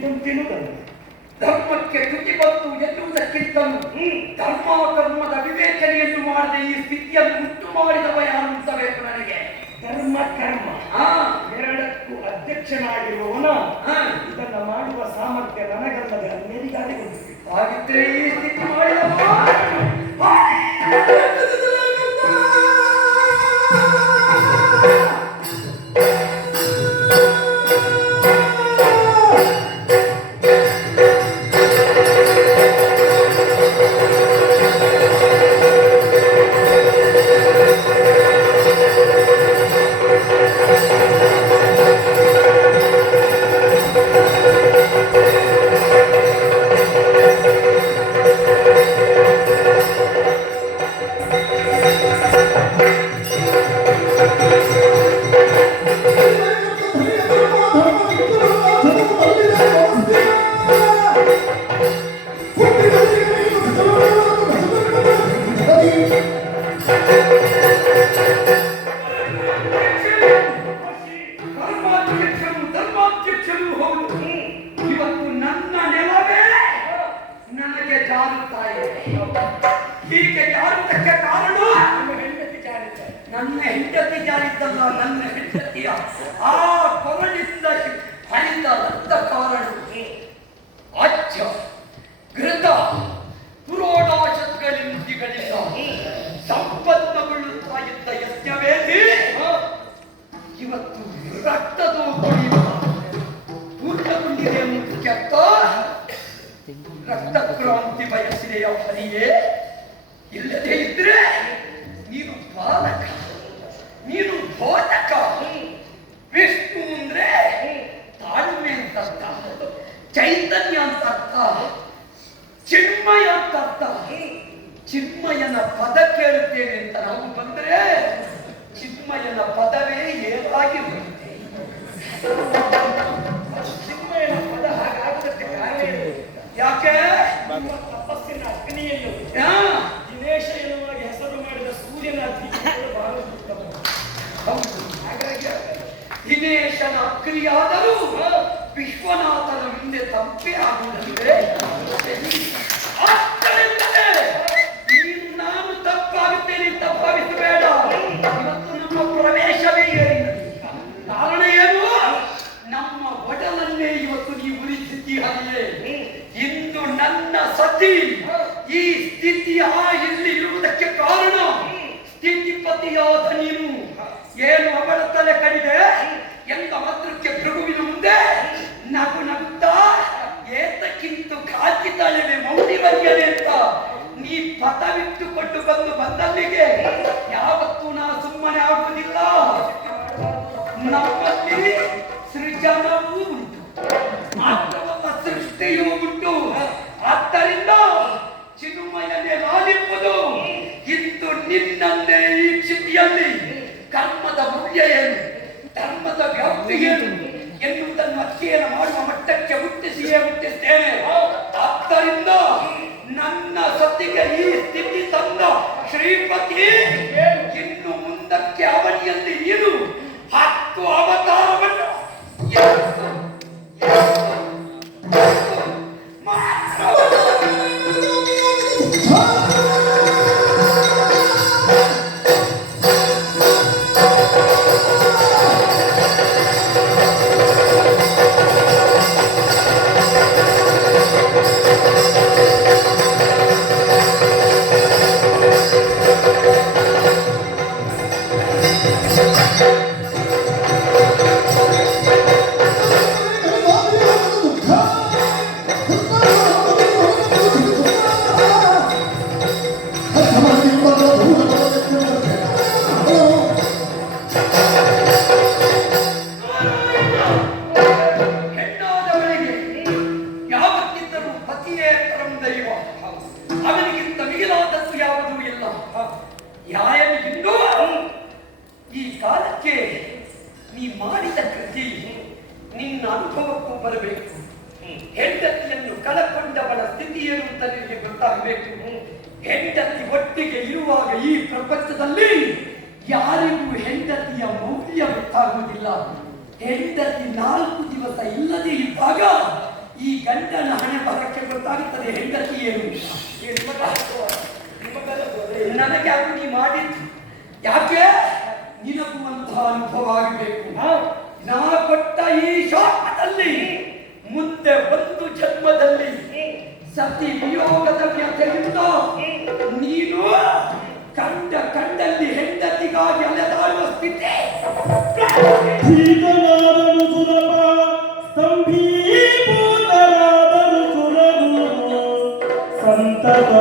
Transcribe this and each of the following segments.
ತಿಂದು ತಿನ್ನುವುದಲ್ಲ ಧರ್ಮಕ್ಕೆ ತುಟಿಬತ್ತು ಎನ್ನುವುದಕ್ಕಿಂತಲೂ ಧರ್ಮ ಕರ್ಮದ ವಿವೇಚನೆಯನ್ನು ಮಾಡದೆ ಈ ಸ್ಥಿತಿಯನ್ನು ಉಂಟು ಮಾಡಿದವ ಯಾರು ಬೇಕು ನನಗೆ? ಧರ್ಮ ಕರ್ಮ. ಎರಡಕ್ಕೂ ಅಧ್ಯಕ್ಷನಾಗಿರುವವನ ಇದನ್ನ ಮಾಡುವ ಸಾಮರ್ಥ್ಯ ನನಗಲ್ಲದೆ ಅನ್ನೇರಿಗಾರಿಗೊಂಡು ಹಾಗಿದ್ರೆ ಈ ಸ್ಥಿತಿ ಮಾಡಿದವ no, no, no. ಶ್ರೇಷ್ಠನ ಅಕ್ರಿಯಾದರೂ ವಿಶ್ವನಾಥನ ಹಿಂದೆ ತಪ್ಪೇ ಆಗುವುದಂದ್ರೆ ನಾನು ತಪ್ಪಾಗುತ್ತೇನೆ ತಪ್ಪಾಗಿತ್ತು ಬೇಡ. ಇವತ್ತು ನಮ್ಮ ಪ್ರವೇಶವೇ ಏನಿಲ್ಲ. ಕಾರಣ ಏನು? ನಮ್ಮ ಒಡಲನ್ನೇ ಇವತ್ತು ನೀವು ಉಳಿಸಿದ್ದೀರಾಯೇ ಇಂದು ನನ್ನ ಸತಿ. ಬಂದು ಬಂದಲ್ಲಿಗೆ ಯಾವತ್ತೂ ನಾ ಸುಮ್ಮನೆ ಆಗುವುದಿಲ್ಲ. ನಮ್ಮಲ್ಲಿ ಸೃಜನವೂ ಉಂಟು. ಮಾತ್ರವಲ್ಲ ಸೃಷ್ಟಿಯೂ ಉಂಟು. ಆದ್ದರಿಂದ ಚಿನ್ಮಯನೇ ರಾಲಿರುವುದು ಇಂದು ನಿನ್ನನ್ನೇ ಈ ಸ್ಥಿತಿಯಲ್ಲಿ ಕರ್ಮದ ಮೌಲ್ಯ ಏನು? ಧರ್ಮದ ವ್ಯಾಪ್ತಿ ಏನು? ಎನ್ನುವುದನ್ನು ಅಧ್ಯಯನ ಮಾಡುವ ಮಟ್ಟಕ್ಕೆ ಹುಟ್ಟಿಸಿಯೇ ಹುಟ್ಟಿಸ್ತೇನೆ. ಆದ್ದರಿಂದ ನನ್ನ ಸತ್ತಿಗೆ ಈ ಶ್ರೀಪತಿ ಇನ್ನು ಮುಂದಕ್ಕೆ ಅವನಿಯಲ್ಲಿ ನೀನು ಗೊತ್ತಾಗುವುದಿಲ್ಲ. ಹೆಂಡತಿ ನಾಲ್ಕು ದಿವಸ ಇಲ್ಲದೆ ಇದ್ದಾಗ ಈ ಗಂಡನ ಹಣೆ ಬರಕ್ಕೆ ಗೊತ್ತಾಗುತ್ತದೆ. ಹೆಂಡತಿ ಏನು. ನನಗೆ ಅದು ನೀ ಮಾಡಿದ್ದು. ಯಾಕೆ? ನಿನಗುವಂತಹ ಅನುಭವ ಆಗಬೇಕು. ನಾ ಕೊಟ್ಟ ಈ ಶಾಪದಲ್ಲಿ ಮುಂದೆ ಒಂದು ಜನ್ಮದಲ್ಲಿ ಸತಿ ವಿಯೋಗದ ವ್ಯಥೆಯಿಂದ ನೀನು ಕಂಡ ಕಂಡಲ್ಲಿ ಹೆಂಡತಿಗಾಗಿ ಅಲೆದಾಡುವ ಸ್ಥಿತಿ. ಭೀತನಾದನು ಸುಲಭ ಸ್ತಂಭೀಭೂತರಾದನು ಸುರರು ಸಂತತ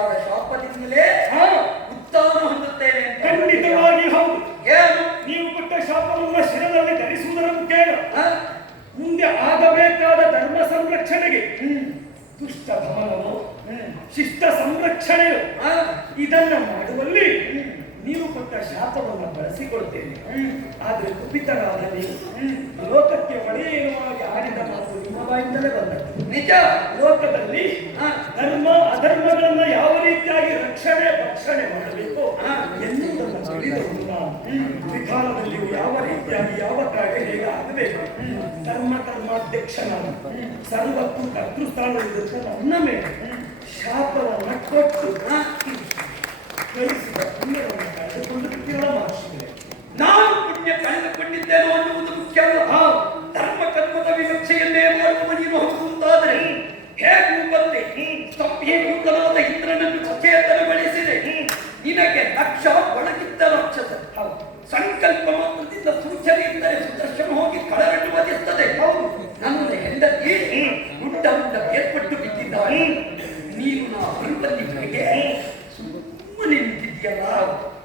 ಹೊಂದಬೇಕಾದ ಶಾಪದಿಂದಲೇ ಉತ್ತಮ ಉತ್ಥಾನ ಹೊಂದುತ್ತೇನೆ ಖಂಡಿತವಾಗಿ ಹೌದು. ಏನು? ನೀವು ಕೊಟ್ಟ ಶಾಪವನ್ನು ಶಿರದಲ್ಲಿ ಧರಿಸುವುದರ ಮುಖೇನ? ಮುಂದೆ ಆಗಬೇಕಾದ ಧರ್ಮ ಸಂರಕ್ಷಣೆಗೆ. ದುಷ್ಟ ಭವನವು. ಶಿಷ್ಟ ಸಂರಕ್ಷಣೆಯು? ಇದನ್ನ ಮಾಡುವಲ್ಲಿ ನೀವು ಕೊಟ್ಟ ಶಾಪವನ್ನು ಬಳಸಿಕೊಳ್ತೇನೆ. ಆದರೆ ಕುಪಿತನಾದ ನೀವು ಲೋಕಕ್ಕೆ ಒಡೆಯುವಾಗಿ ಆಡಿದ ಮಾತು ಬಾಯಿಂದಲೇ ಬಂದದ್ದು ನಿಜ, ಲೋಕದಲ್ಲಿ. ಧರ್ಮ, ಅಧರ್ಮಗಳನ್ನ ಯಾವ ರೀತಿಯಾಗಿ ರಕ್ಷಣೆ, ಭಕ್ಷಣೆ ಮಾಡಬೇಕು. ಎನ್ನುವುದನ್ನು ತಿಳಿದವರು ನಾವು ವಿಧಾನದಲ್ಲಿ ಯಾವ ರೀತಿಯಾಗಿ, ಯಾವ ಕಾರ್ಯ ಹೇಗೆ ಆಗಬೇಕು ಧರ್ಮ ಕರ್ಮಾಧ್ಯಕ್ಷನಾದ ಸರ್ವಕ್ಕೂ ಇರುತ್ತೆ ನನ್ನ ಮೇಲೆ ಶಾಪವನ್ನು ಕೊಟ್ಟು? ಕಳಿಸಿದ ಪುಣ್ಯವನ್ನು ಕಳೆದುಕೊಂಡು ಬಿಟ್ಟಿರುವ ಮಹರ್ಷಿಗಳೇ ನಾನು ಪುಣ್ಯ ಕಳೆದುಕೊಂಡಿದ್ದೇನೋ ಅನ್ನುವುದು ಮುಖ್ಯ ಅಲ್ಲ ಹಾ. ಧರ್ಮ ಕರ್ಮದ ವಿವಕ್ಷೆಯನ್ನೇ ಮಾಡುವ ನೀನು ಹೊಂದುತ್ತಾದರೆ ಹೇಗೂ ಬಂದೆ ಸ್ತಂಭೀಭೂತನಾದ ಇಂದ್ರನನ್ನು ಸಚೇತನಗೊಳಿಸಿದೆ ನಿನಗೆ ಲಕ್ಷ ಒಳಗಿದ್ದ ರಾಕ್ಷಸ ಹೌದು ಸಂಕಲ್ಪ ಮಾತ್ರದಿಂದ ಸೂಚನೆ ಇದ್ದರೆ ಸುದರ್ಶನ ಹೋಗಿ ಕಳರನ್ನು ವಧಿಸ್ತದೆ. ಹೌದು. ನನ್ನ ಹೆಂಡತಿ ಉಂಡ ಉಂಡ ಬೇರ್ಪಟ್ಟು ಬಿದ್ದಿದ್ದಾಳೆ. ನೀನು ನಾ ಬರುವಲ್ಲಿವರೆಗೆ ಸುಮ್ಮನೆ ನಿಂತಿದ್ಯಲ್ಲ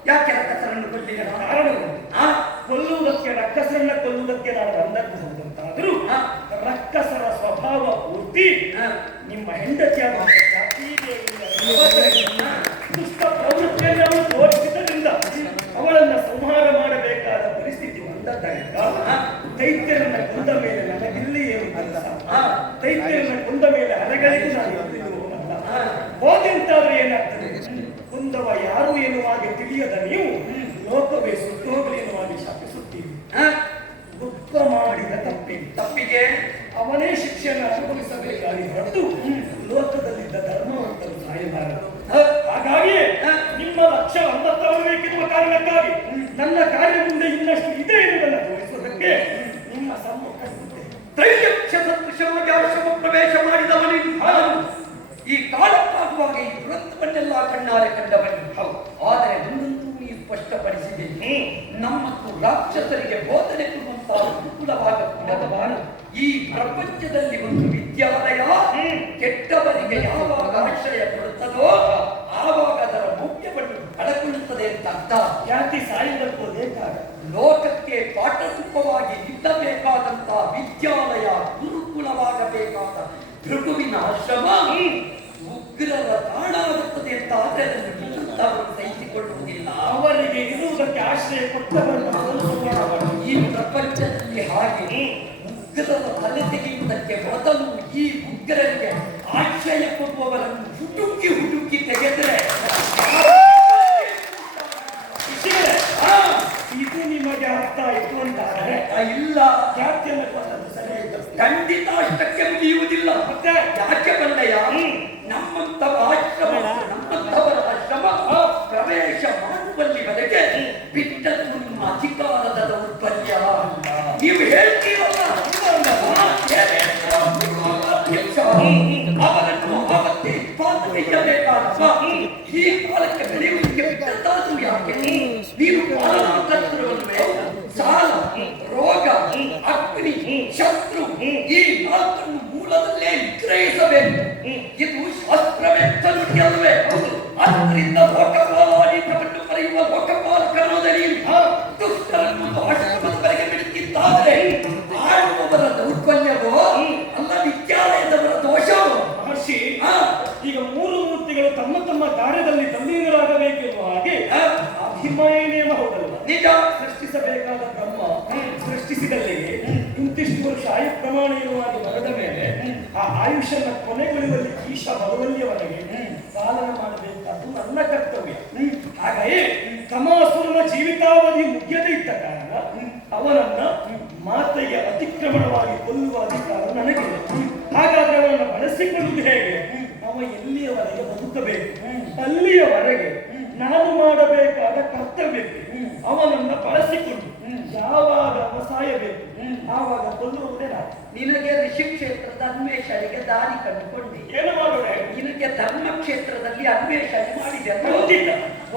ಯಾಕೆ ರಕ್ಕಸರನ್ನು ಕೊಲ್ಲಿನ ಕಾರಣ? ಆ? ಕೊಲ್ಲುವುದಕ್ಕೆ ರಕ್ಕಸರನ್ನ ಕೊಲ್ಲುವುದಕ್ಕೆ ನಾನು ಬಂದದ್ದು ಹೌದಂತಾದರೂ ರಕ್ಕಸರ ಸ್ವಭಾವ ಪೂರ್ತಿ. ನಿಮ್ಮ ಹೆಂಡತಿಯ ಜಾತೀದೇವಿಯ ದುಷ್ಟ ಹಾ. ಹೋದಿಂತಾದ್ರೆ ಏನಾಗ್ತದೆ ಕುಂದವ ಯಾರು ಎನ್ನುವಾಗೆ ತಿಳಿಯದ ನೀವು ದುರಂತವನ್ನೆಲ್ಲ ಕಣ್ಣಾರೆ ಕಂಡವನು ಹೌದು ಆದರೆ ಒಂದಂತೂ ನೀನು ಸ್ಪಷ್ಟಪಡಿಸಿದೆ ನಮ್ಮತ್ತು ರಾಕ್ಷಸರಿಗೆ ಬೋಧನೆ ಕೊಡುವಂತಹ ಅವರಿಗೆ ಇರುವುದಕ್ಕೆ ಆಶ್ರಯ ಕೊಟ್ಟವರನ್ನು ಅದರಿಂದ ಲೋಕಪಾಲಾಡಳಿತವನ್ನು ಬರೆಯುವ ಲೋಕಪಾಲಕರಾದ ನೀವು ದುಷ್ಟರನ್ನು ಆಶ್ರಮದವರೆಗೆ ಬಿಡುತ್ತಿದ್ದಾದರೆ ಆಳುವವರ ದೌರ್ಬಲ್ಯವೋ? ಅಲ್ಲ ವಿದ್ಯಾಲಯದವರ ದೋಷವೋ? ಮಹರ್ಷಿ ಈಗ ಮೂರು ಮೂರ್ತಿಗಳು ತಮ್ಮ ತಮ್ಮ ಕಾರ್ಯದಲ್ಲಿ ತಲ್ಲೀನರಾಗಬೇಕೆಂಬ ಹಾಗೆ ಆ, ಹೌದಲ್ಲ ನಿಜ. ಸೃಷ್ಟಿಸಬೇಕಾದ ಬ್ರಹ್ಮ ಸೃಷ್ಟಿಸಿದಲ್ಲಿ ಇಂತಿಷ್ಟು ವರ್ಷ ಆಯು ಪ್ರಮಾಣ ಇರುವಾಗಿ ಬರೆದ ಮೇಲೆ ಆ ಆಯುಷ್ಯನ ಕೊನೆಗೊಳ್ಳುವಲ್ಲಿ ಈಶ ಬರುವಲ್ಲಿಯವರೆಗೆ ಪಾಲನೆ ಮಾಡಬೇಕಾದ್ದು ನನ್ನ ಕರ್ತವ್ಯ. ಹಾಗಾಗಿ ತಮಾಸುರನ ಜೀವಿತಾವಧಿ ಮುಗಿಯದೇ ಇದ್ದ ಕಾರಣ ಅವನನ್ನ ಮಾತೆಯ ಅತಿಕ್ರಮಣವಾಗಿ ಕೊಲ್ಲುವ ಅಧಿಕಾರ ನನಗಿದೆ. ಹಾಗಾದ್ರೆ ಅವನನ್ನು ಬಳಸಿಕೊಳ್ಳುವುದು ಹೇಗೆ? ಅವ ಎಲ್ಲಿಯವರೆಗೆ ಬದುಕಬೇಕು? ಅಲ್ಲಿಯವರೆಗೆ ನಾನು ಮಾಡಬೇಕಾದ ಕರ್ತವ್ಯಕ್ಕೆ ಅವನನ್ನ ಬಳಸಿಕೊಂಡು ಯಾವಾಗ ಅವ ಸಾಯಬೇಕು ಆವಾಗ ಕೊಲ್ಲುವುದೇ ನಾನು ನಿನಗೆ ಋಷಿ ಕ್ಷೇತ್ರದ ಅನ್ವೇಷಣೆಗೆ ದಾರಿ ಕಂಡುಕೊಂಡೆ. ಏನು ನಿನಗೆ ಧರ್ಮ ಕ್ಷೇತ್ರದಲ್ಲಿ ಅನ್ವೇಷಣೆ ಮಾಡಿದೆ.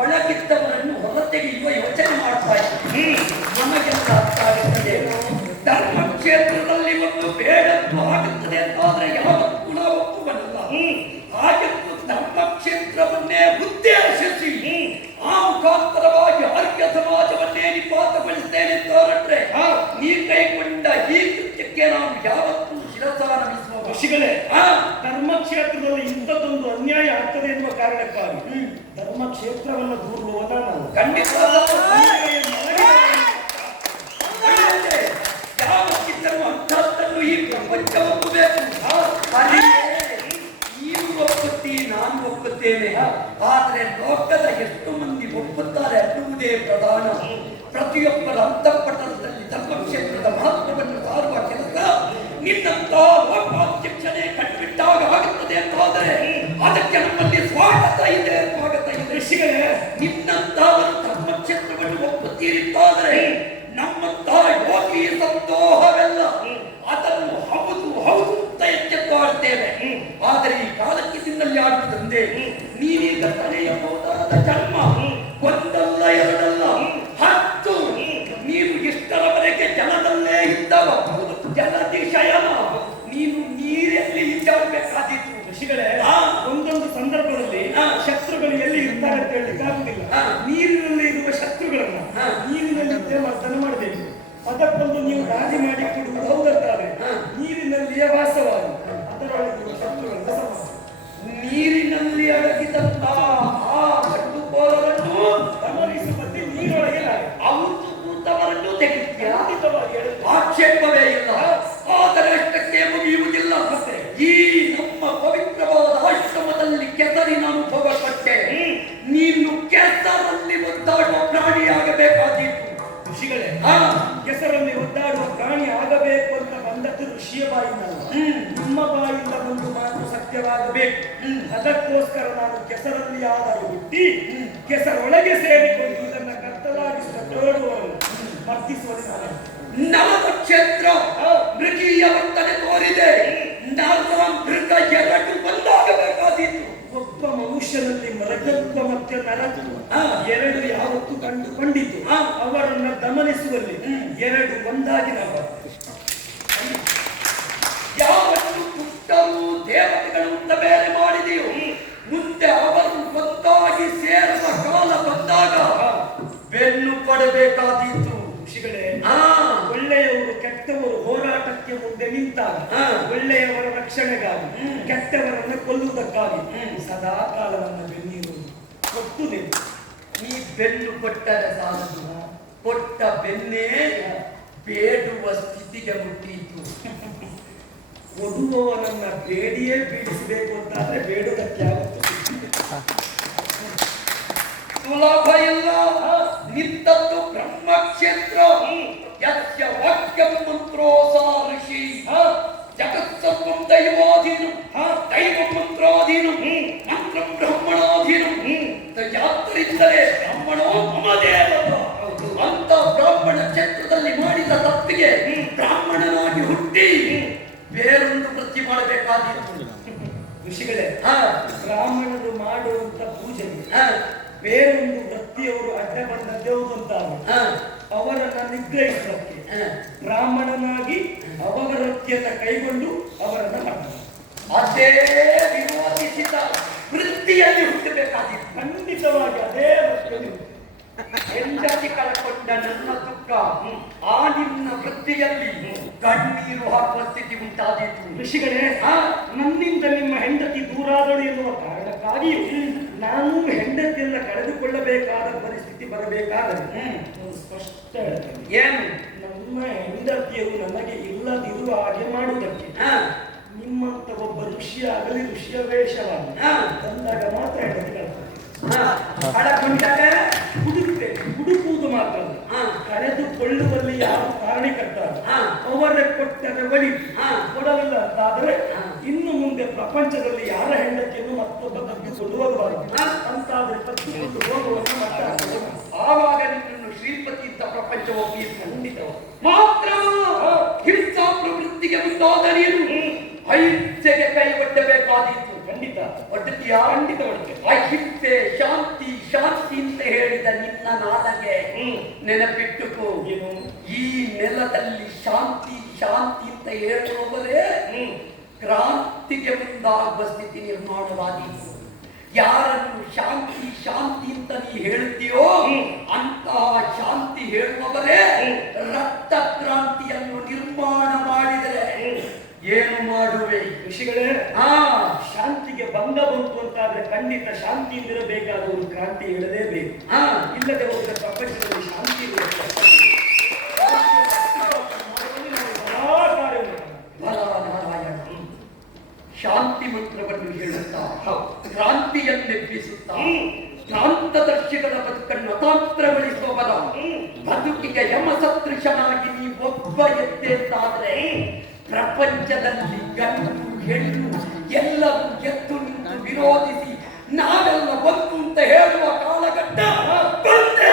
ಒಳಗಿದ್ದವರನ್ನು ಹೊರತೆಗೆಯುವ ಯೋಚನೆ ಮಾಡ್ತಾ ಇದ್ದೀನಿ ನಮಗೆಲ್ಲ ಅರ್ಥ ಆಗುತ್ತದೆ ಧರ್ಮ ಕ್ಷೇತ್ರದಲ್ಲಿ ಒಂದು ಬೇಡದ್ದು ಆಗುತ್ತದೆ ಅಂತಾದ್ರೆ ಯಾವತ್ತೂ ಒಪ್ಪು ಒಪ್ಪುವನಲ್ಲ. ಹಾಗೆ ಧರ್ಮ ಕ್ಷೇತ್ರವನ್ನೇ ಉದ್ದೇಶಿಸಿ ಆ ಮುಖಾಂತರವಾಗಿ ಬಟ್ಟೆ ಸಮಾಜವನ್ನೇ ನಿಪಾತಗೊಳಿಸ್ತೇನೆ ಹೊರಟ್ರೆ ನೀ ಕೈಗೊಂಡ ಈ ಕೃತ್ಯಕ್ಕೆ ನಾವು ಯಾವತ್ತೂ ಶಿರಸಾನವಿಸುವ ಋಷಿಗಳೇ ಆ ಧರ್ಮಕ್ಷೇತ್ರದಲ್ಲಿ ಇಂಥದ್ದೊಂದು ಅನ್ಯಾಯ ಆಗ್ತದೆ ಎನ್ನುವ ಕಾರಣಕ್ಕಾಗಿ ಧರ್ಮಕ್ಷೇತ್ರವನ್ನು ದೂರುವದ ನಾವು ಖಂಡಿತ. ಯಾವತ್ತಿದ್ದರೂ ಅಂಥದ್ದನ್ನು ಈ ಪ್ರಪಂಚ ಒಪ್ಪಬೇಕು. ಅದೇ. ನೀವು ಒಪ್ಪುತ್ತಿ ನಾನು ಒಪ್ಪುತ್ತೇನೆ. ಆದರೆ ಲೋಕದ ಎಷ್ಟು ಮಂದಿ ಒಪ್ಪುತ್ತಾರೆ ಅನ್ನುವುದೇ ಪ್ರಧಾನ. ಪ್ರತಿಯೊಬ್ಬರ ಅಂತಃಪಟ್ಟಣದಲ್ಲಿ ಧರ್ಮಕ್ಷೇತ್ರದ ಮಹತ್ವವನ್ನು ಸಾರುವ ಕೆಲಸ ನಿನ್ನಂತ ಲೋಕಾಧ್ಯಕ್ಷನೇ ಕಟ್ಟಿಟ್ಟಾಗ ಆಗುತ್ತದೆ ಅಂತಾದರೆ ಅದಕ್ಕೆ ನಮ್ಮಲ್ಲಿ ಸ್ವಾಗತ ಇದೆ ಸ್ವಾಗತ ಇದೆ ಋಷಿಗಳೇ ನಿನ್ನಂತಹವರು ಧರ್ಮಕ್ಷೇತ್ರವನ್ನು ಒಪ್ಪುತ್ತೀರಿತ್ತಾದರೆ ನಮ್ಮಂತ ಯೋಗಿ ಸಂದೋಹವೆಲ್ಲ ಅದನ್ನು ಹೌದು ಹೌದು ಅಂತ ಎಚ್ಚೆತ್ತುಕೊಳ್ಳುತ್ತೇವೆ. ಆದರೆ ಈ ಕಾಲಕ್ಕೆ ನಿನ್ನಲ್ಲಿ ಆಡುವುದಂದೆ ನೀನೀಗ ತಲೆಯಬಹುದಾದ ಜನ್ಮ ಒಂದಲ್ಲ ಎರಡಲ್ಲ ಹತ್ತು ನೀನು ಇಷ್ಟರವರೆಗೆ ಜಲದಲ್ಲೇ ಇದ್ದವ ಜಲದಿಶಯನ ನೀನು ನೀರಲ್ಲಿ ಈಜಾಡಬೇಕಾದೀತು ಋಷಿಗಳೇ ಆ. ಒಂದೊಂದು ಸಂದರ್ಭದಲ್ಲಿ ಆ. ಶತ್ರುಗಳು ಎಲ್ಲಿ ಇರ್ತಾರೆ ಅಂತ ಹೇಳಲಿಕ್ಕೆ ಆಗುದಿಲ್ಲ ಆ. ನೀರಿನಲ್ಲಿ ಇರುವ ಶತ್ರುಗಳನ್ನ ಆ. ನೀರಿನಲ್ಲಿ ಮರ್ದನ ಮಾಡಬೇಕು ಅದಕ್ಕೊಂದು ನೀವು ರಾಜಿ ಮಾಡಿ ಕೊಡುವುದು ಹೌದಂತಾರೆ ಆ. ನೀರಿನಲ್ಲಿಯೇ ವಾಸವಾಗಿ ಅದರೊಳಗಿರುವ ಶತ್ರುಗಳನ್ನ ಸಮ ನೀರಿನಲ್ಲಿ ಅಡಗಿದಂತ ಆ ಬಂಡುಕೋರರನ್ನು ಗಮನಿಸುವಂತೆ ನೀರೊಳಗೆ. ಅವತ್ತು ಕೂತವರನ್ನು ತೆಗೆದು. ಆಕ್ಷೇಪವೇ ಇಲ್ಲ ಆದರೆ ಅಷ್ಟಕ್ಕೆ ಮುಗಿಯುವುದಿಲ್ಲ ಈ ನಮ್ಮ ಪವಿತ್ರವಾದ ಆಶ್ರಮದಲ್ಲಿ ಕೆಸರಿನ ಅನುಭವ ಪಟ್ಟೆ ನೀನು ಕೆಸರಲ್ಲಿ ಒದ್ದಾಡುವ ಪ್ರಾಣಿಯಾಗಬೇಕಾದೀತು ಋಷಿಗಳೇ ಆ, ಕೆಸರಲ್ಲಿ ಆಗಬೇಕು ಅಂತ ಬಂದದ್ದು ಋಷಿಯ ಬಾಯಿಂದ. ನಮ್ಮ ಬಾಯಿಂದ ಒಂದು ಮಾತು ಸತ್ಯವಾಗಬೇಕು. ಅದಕ್ಕೋಸ್ಕರ ನಾನು ಕೆಸರಲ್ಲಿ ಆದರೂ ಹುಟ್ಟಿ ಕೆಸರೊಳಗೆ ಸೇರಿಕೊಂಡು ಇದನ್ನ ಕತ್ತಲಾಗಿಸುವ ತೋರುವವರನ್ನು ಮರ್ತಿಸುವುದು ನಾನು ನಲದ ಕ್ಷೇತ್ರ. ಮೃಗೀಯ ವರ್ತನೆ ತೋರಿದೆ ಮೃಗ ಎರಡು ಬಂದಾಗಬೇಕಾದೀತು ಒಬ್ಬ ಮನುಷ್ಯನಲ್ಲಿ ಮೃಗತ್ವ ಮತ್ತೆ ನರತ್ವ. ಎರಡು ಯಾವತ್ತು ಕಂಡುಕೊಂಡಿತು. ಅವರನ್ನ ಗಮನಿಸುವಲ್ಲಿ ಎರಡು ಒಂದಾಗಿ ಯಾವನ್ನು ದುಷ್ಟರು ದೇವತೆಗಳು ಅಂತ ಬೇರೆ ಮಾಡಿದೆಯೋ ಮುಂದೆ ಅವರು ಒಂದಾಗಿ ಸೇರುವ ಕಾಲ ಬಂದಾಗ ಬೆನ್ನು ಪಡಬೇಕಾದೀತು. ಋಷಿಗಳೇ ಆ, ಒಳ್ಳೆಯವರು ಕೆಟ್ಟವರು ಹೋರಾಟಕ್ಕೆ ಮುಂದೆ ನಿಂತಾಗ ಹಾ. ಒಳ್ಳೆಯವರ ರಕ್ಷಣೆಗಾಗಿ ಕೆಟ್ಟವರನ್ನು ಕೊಲ್ಲುವುದಕ್ಕಾಗಿ ಸದಾ ಕಾಲವನ್ನು ಬೆನ್ನಿರುವುದು ಕೊಟ್ಟು ನಿಂತು ಈ ಬೆನ್ನು ಕೊಟ್ಟರೆ ಸಾಲದು. ಕೊಟ್ಟ ಬೆನ್ನೇ ಬೇಡುವ ಸ್ಥಿತಿಗೆ ಮುಟ್ಟಿತು ಕೊಡುವವನನ್ನ ಬೇಡಿಯೇ ಬೀಡಿಸಬೇಕು ಅಂತಾದ್ರೆ ಬೇಡುವುದಕ್ಕೆ ಆಗುತ್ತದೆ ಸುಲಭ ಇಲ್ಲ, ನಿಂತದ್ದು ಬ್ರಹ್ಮಕ್ಷೇತ್ರ. ಯತ್ಯ ವಾಕ್ಯಂ ಪುತ್ರೋ ಸಾ ಋಷಿ. ಜಗತ್ಸರ್ವಂ ದೈವಾಧೀನಂ. ದೈವ ಪುತ್ರಾಧೀನು ಮಂತ್ರಂ ಬ್ರಹ್ಮಣಾಧೀನಂ. ಯಾತ್ರಿಂದಲೇ ಬ್ರಾಹ್ಮಣೋ ಮಮ ದೇವತ ಅಂತ ಬ್ರಾಹ್ಮಣ ಕ್ಷೇತ್ರದಲ್ಲಿ ಮಾಡಿದ ತಪ್ಪಿಗೆ ಬ್ರಾಹ್ಮಣನಾಗಿ ಹುಟ್ಟಿ ಬೇರೊಂದು ವೃತ್ತಿ ಮಾಡಬೇಕಾದೀತು ಋಷಿಗಳೇ ಹಾ ಬ್ರಾಹ್ಮಣರು ಮಾಡುವಂತ ಪೂಜೆಗೆ ಹಾ ಬೇರೊಂದು ವೃತ್ತಿಯವರು ಅಡ್ಡ ಬಂದದ್ದೇ ಅಂತಾರೆ ಹಾ ಅವರನ್ನ ನಿಗ್ರಹಿಸಲಿಕ್ಕೆ ಹಾ ಬ್ರಾಹ್ಮಣನಾಗಿ ಅವರ ವೃತ್ತಿಯನ್ನ ಕೈಗೊಂಡು ಅವರನ್ನ ಮಾಡ್ತಾರೆ ಅದೇ ವಿರೋಧಿಸಿದ ವೃತ್ತಿಯಲ್ಲಿ ಹುಟ್ಟಬೇಕಾಗಿತ್ತು ಖಂಡಿತವಾಗಿ ಅದೇ ವೃತ್ತಿಯಲ್ಲಿ ಹೆಂಡತಿ ಕಳ್ಕೊಂಡ ನನ್ನ ದುಃಖ ಆ ನಿನ್ನ ವೃತ್ತಿಯಲ್ಲಿ ಕಣ್ಣೀರು ಹಾಕುವ ಸ್ಥಿತಿ ಉಂಟಾದೀತು ಋಷಿಗಳೇ ಆ, ನನ್ನಿಂದ ನಿಮ್ಮ ಹೆಂಡತಿ ದೂರಾದಳು ಎನ್ನುವ ಕಾರಣಕ್ಕಾಗಿಯೂ ನಾನು ಕಳೆದುಕೊಳ್ಳಬೇಕಾದ ಪರಿಸ್ಥಿತಿ ಬರಬೇಕಾದರೆ ಸ್ಪಷ್ಟ ಏನು? ನಮ್ಮ ಹೆಂಡತಿಯರು ನನಗೆ ಇಲ್ಲದಿರುವ ಹಾಗೆ ಮಾಡುವುದಕ್ಕೆ ನಿಮ್ಮಂತ ಒಬ್ಬ ಋಷಿಯಾಗಲಿ ಋಷಿಯ ವೇಷವಾಗಿ ತಂದಾಗ ಮಾತ್ರ ಕಳಕೊಂಡರೆ ಹುಡುಕ್ಬೇಕು. ಹುಡುಕುವುದು ಮಾತ್ರ ಕಳೆದುಕೊಳ್ಳುವಲ್ಲಿ ಯಾರು ಕಾರಣಕರ್ತಾರೆ? ಆ. ಅವರೇ ಕೊಟ್ಟರೆ ಬಳಿ ಆ. ಕೊಡಲಿಲ್ಲ ಅಂತಾದರೆ ಆ. ಇನ್ನು ಮುಂದೆ ಪ್ರಪಂಚದಲ್ಲಿ ಯಾರ ಹೆಂಡತಿಯನ್ನು ಮತ್ತೊಬ್ಬ ಹೋಗುವಂತ ಮಟ್ಟ ಆವಾಗ ನಿನ್ನನ್ನು ಶ್ರೀಪತಿ ಇದ್ದ ಪ್ರಪಂಚ ಹೋಗಿ ಖಂಡಿತ ಮಾತ್ರ ಹಿಂಸಾ ಪ್ರವೃತ್ತಿಗೆ ಮುಂದಾದ ನೀನು. ಅಹಿಂಸೆಗೆ ಕೈ ಒಡ್ಡಬೇಕಾದೀತು. ಖಂಡಿತ. ಒಡ್ಡತೀಯಾ ಖಂಡಿತ. ಅಹಿಂಸೆ ಶಾಂತಿ ಶಾಂತಿ ಅಂತ ಹೇಳಿದ ನಿನ್ನ ನಾಲಗೆ ಹ್ಮ್. ನೆನಪಿಟ್ಟುಕೋ? ಈ ನೆಲದಲ್ಲಿ ಶಾಂತಿ ಶಾಂತಿ ಅಂತ ಹೇಳುವವರೇ ಹ್ಮ್. ಕ್ರಾಂತಿಗೆ ಮುಂದಾಗುವ ಸ್ಥಿತಿ ನಿರ್ಮಾಣವಾದೀತು ಯಾರನ್ನು ಶಾಂತಿ ಶಾಂತಿ ಅಂತ ನೀ ಹೇಳ್ತೀಯೋ. ಅಂತಹ ಶಾಂತಿ ಹೇಳುವವರೇ ರಕ್ತ ಕ್ರಾಂತಿಯನ್ನು ನಿರ್ಮಾಣ ಮಾಡಿದರೆ ಏನು ಮಾಡುವೆ? ಋಷಿಗಳೇ ಆ ಶಾಂತಿಗೆ ಭಂಗ ಬಂತು ಅಂತಾದ್ರೆ ಖಂಡಿತ ಶಾಂತಿಯಿಂದಿರಬೇಕಾದವರು ಕ್ರಾಂತಿ ಹೇಳಲೇಬೇಕು ಹಾ. ಇಲ್ಲದೆ ಹೋದ ಪ್ರಪಂಚದಲ್ಲಿ ಶಾಂತಿ ಇರುವುದಿಲ್ಲ. ಶಾಂತಿ ಮಂತ್ರವನ್ನು ಹೇಳುತ್ತಾ ಕ್ರಾಂತಿಯನ್ನೆಬ್ಬಿಸುತ್ತಾ. ಕ್ರಾಂತದರ್ಶಿಗಳ ಬದುಕನ್ನು ಅತಾಂತ್ರಗೊಳಿಸುವ ಬಲ. ಬದುಕಿಗೆ ಯಮಸದೃಶನಾಗಿ ನೀವು ಒಬ್ಬ ಎದ್ದೆಂದಾದ್ರೆ ಪ್ರಪಂಚದಲ್ಲಿ ಗಂಡು ಹೆಣ್ಣು ಎಲ್ಲರೂ ಎದ್ದು ನಿಂತು ವಿರೋಧಿಸಿ ನಾವೆಲ್ಲ ಬಂತು ಅಂತ ಹೇಳುವ ಕಾಲಘಟ್ಟ ಬಂದೇ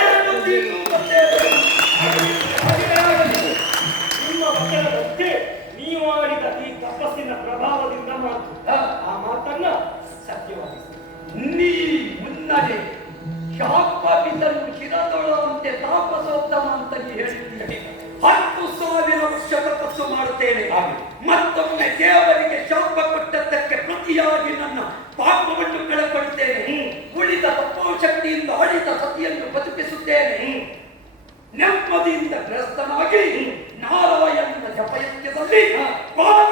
ಆಡಿದ ಈ ತಪಸ್ಸಿನ ಪ್ರಭಾವದಿಂದ ಮಾತು. ಆ ಮಾತನ್ನ ಸತ್ಯವಾಗಿಸಿ. ನೀ ಮುನ್ನಡೆ ಶಾಪಿಸಲು ಶಿರದೊಳಂತೆ ತಾಪಸೋತ್ತಮ ಅಂತ ನೀ ಹೇಳಿದ್ದೀರಿ ಹತ್ತು ಸಾವಿರ ವರ್ಷ ತಪಸ್ಸು ಮಾಡುತ್ತೇನೆ. ಮತ್ತೊಮ್ಮೆ ದೇವರಿಗೆ ಶಾಪ ಕೊಟ್ಟದ್ದಕ್ಕೆ ಪ್ರತಿಯಾಗಿ ನನ್ನ ಪಾಪವನ್ನು ಕಳಕೊಳ್ತೇನೆ ಉಳಿದ ತಪೋಶಕ್ತಿಯಿಂದ ಆಳಿದ ಸತಿಯನ್ನು ಬದುಕಿಸುತ್ತೇನೆ. ನೆಮ್ಮದಿಯಿಂದ ಗ್ರಸ್ತನಾಗಿ पंडित बहुत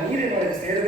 நீரின் அழகு சேதம்